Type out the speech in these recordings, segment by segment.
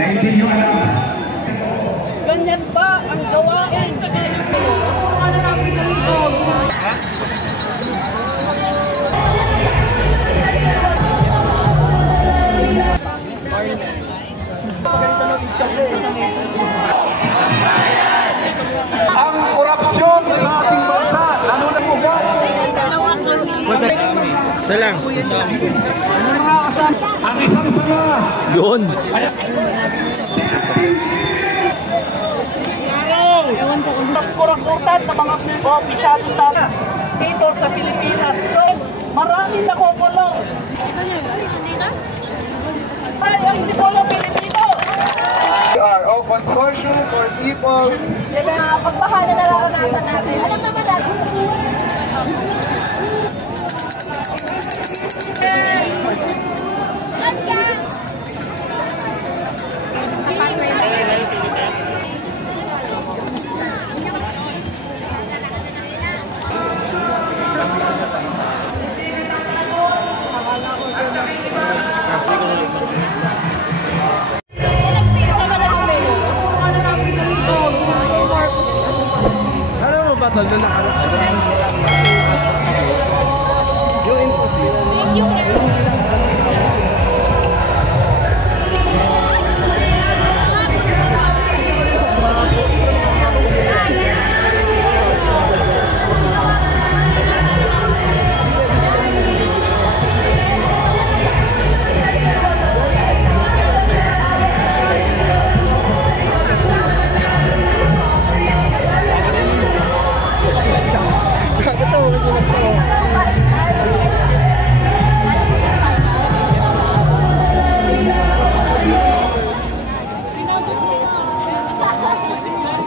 na hindi nyo alam. Ganyan ba ang gawain? Ano namin dito? Ang korupsyon sa ating bansa, lalo na po ba? Isa lang. Ang isang sama. Yun. Ang kurang-kurtan ng mga opisyado sana dito sa Pilipinas. So, marami nakukulong. Ay, ang Sipolo Pilipino! PRO Consortium for People's Pagbaha na nararanasan natin. Alam naman natin. Battle na nakalagay.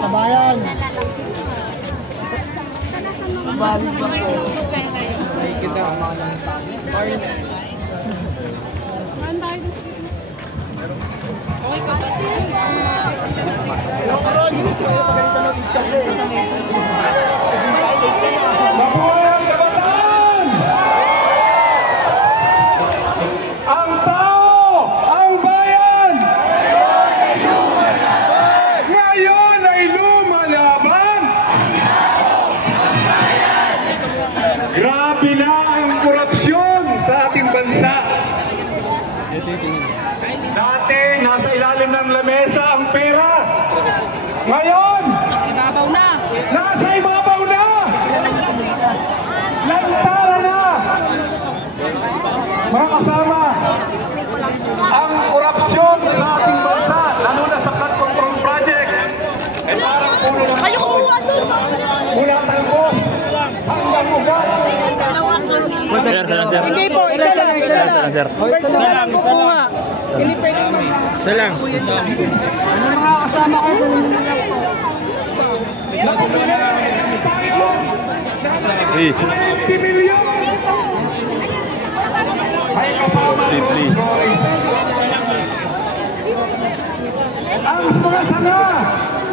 Kabayan! Balik ba po? Nakikita ang mga lang tayo. Mabuhay ang kabataan! Ang tao! Ang bayan! Ngayon ay lumalaban! Grabe na ang korupsyon sa ating bansa. Dati, nasa ilalim ng lamesa ang pera. Ngayon, Ibabaw na! nasa ibabaw na! Lantara na! Mga kasama, ang korupsyon sa ating bansa, lalo na sa flood control project, ay parang puno ng mula talbos hanggang ugat. Sir. Hindi po, isa lang, isa lang. Sir. Personal po po nga. Hindi pwedeng Isa lang. mga kasama ko. Eh. 50 milyon! May kasama Deeply. ang mga sanga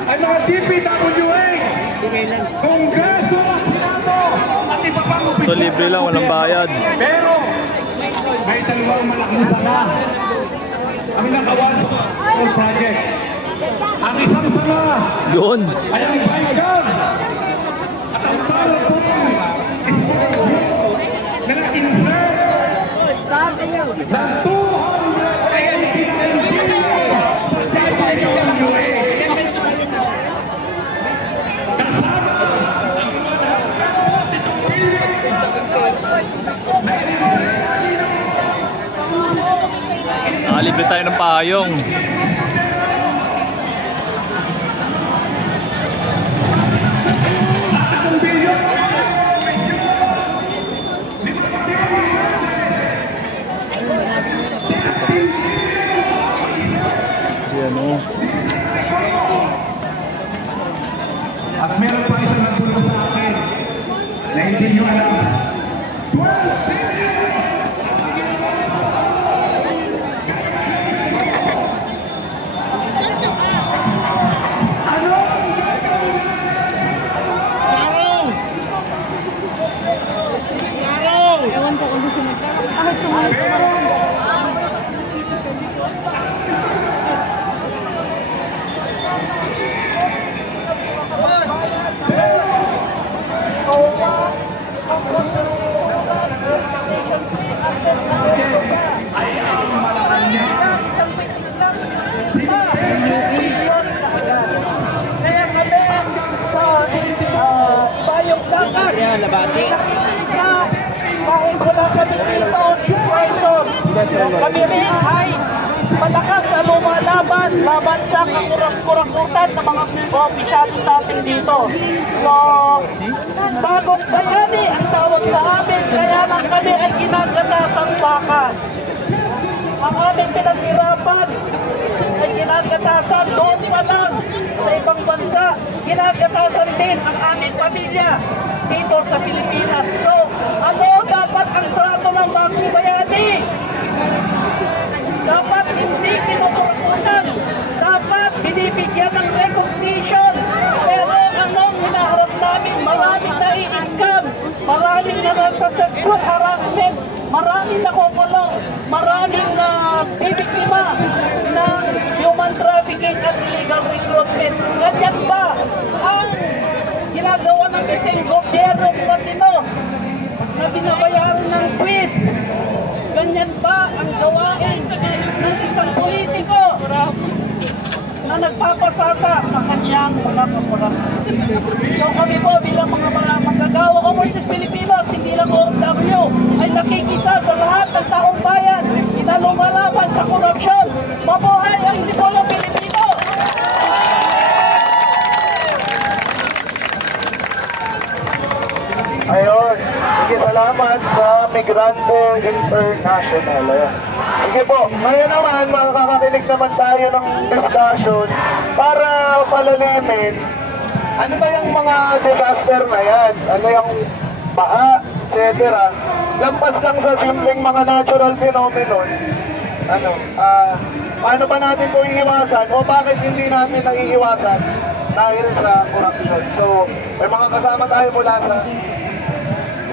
ay mga DPWA, Kongreso at Senado at iba pang So opisyal. libre lang, walang bayad. Pero may dalawang malaking sanga ang nagawa sa control project. Ang isang sanga Yun. ay ang bayagag at ang talo po na nag-insert ng 200 Libre tayo ng payong. Yan o. At meron pa isang nagpunta sa akin na hindi nyo alam. 12 billion! Ano? Ewan ko kung gusto mo. Kaya kami sa Ibayong Dagat kahit wala kami dito inspiration, kami rin ay malakas na lumalaban laban sa kakurak-kurakutan ng mga opisyado natin dito. So, bagong bayani ang tawag sa amin, kaya lang kami ay ginagatasang bakan. Ang aming pinaghirapan ay ginagatasan doon pa lang sa ibang bansa. Ginagatasan din ang aming pamilya dito sa Pilipinas. So, ano dapat ang trato ng bagong bayani? Dapat hindi kinukutunan. Dapat binibigyan ng recognition. Pero anong hinaharap namin? Maraming nai-scam. Maraming naman sa sexual harassment. Maraming nakukulong. Maraming bibiktima ng human trafficking at illegal recruitment. Ganyan ba ang ginagawa ng isang gobyerno Latino na binabayaran ng quiz? Ganyan ba ang gawain ng isang politiko na nagpapasasa sa kanyang mga kapulas? So kami po bilang mga manggagawa overseas Filipinos, hindi lang OFW, ay nakikisa sa lahat ng taong bayan na lumalaban sa korupsyon. Mabuhay ang Antipolo Pilipino! Ayun. Sige, salamat sa Migrante International. Ayun. Sige po, ngayon naman makakakinig naman tayo ng discussion para palalimin ano ba yung mga disaster na yan, ano yung baha, etc. Lampas lang sa simpleng mga natural phenomenon, paano ba natin ito iiwasan o bakit hindi natin naiiwasan dahil sa corruption. So, may mga kasama tayo mula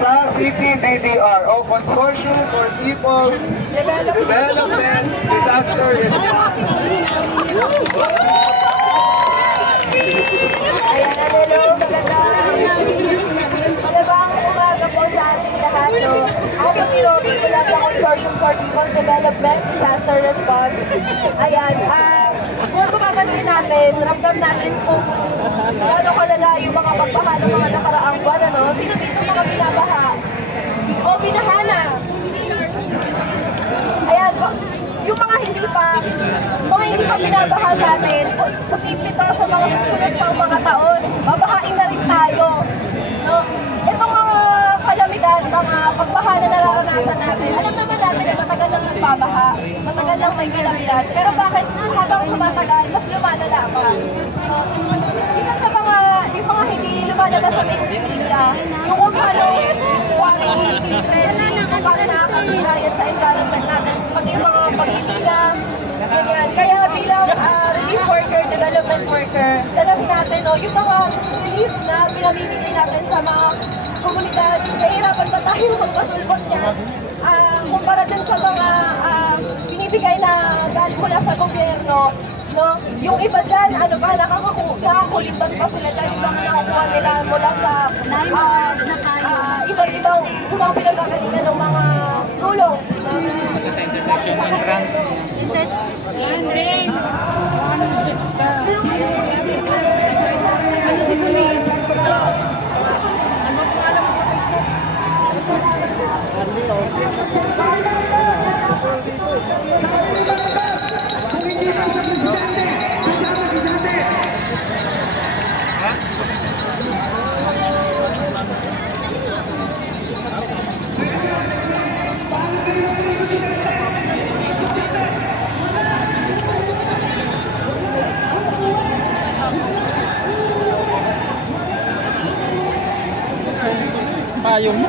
sa CPDDR o Consortium for People's Development Disaster Response. Ayan, hello, magandang umaga po sa ating lahat. So, ako po si Robby mula sa Consortium for People's Development Disaster Response. Ayan, kung mapapansin natin, ramdam natin kung ano kalala yung mga pagbaha ng mga nakaraang buwan, ano? Sino dito mga binabaha? O binahana? Ayan, yung mga hindi pa binabaha sa atin, posible to sa mga susunod pang mga taon. Babahain na rin tayo. No? Itong mga kalamidad, mga pagbaha na nararanasan natin, alam naman natin na matagal lang nagbabaha, matagal lang may kalamidad. Pero bakit habang tumatagal, mas lumalala pa? No? Isa sa yung mga hindi lumalabas sa media, yung kung paano waring children, kung paano nakakapinayas sa environment natin, pati yung mga pag-ibigam, ganyan. Kaya bilang relief worker, development worker, dalas natin, no, yung mga relief na pinamimigay natin sa mga komunidad, nahihirapan pa tayo magpasulbot yan. Kumpara din sa mga binibigay na galing mula sa gobyerno, no? Yung iba dyan, nakakakulitan pa sila dyan, yung mga nakakuha nila mula sa iba-ibang mga pinagkakalingan ng mga tulong. Sa intersection ng trans. Payong mo.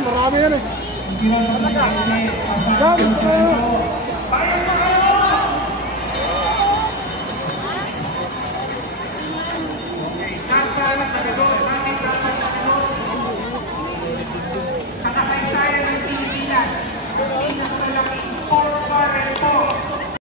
Marami yan eh.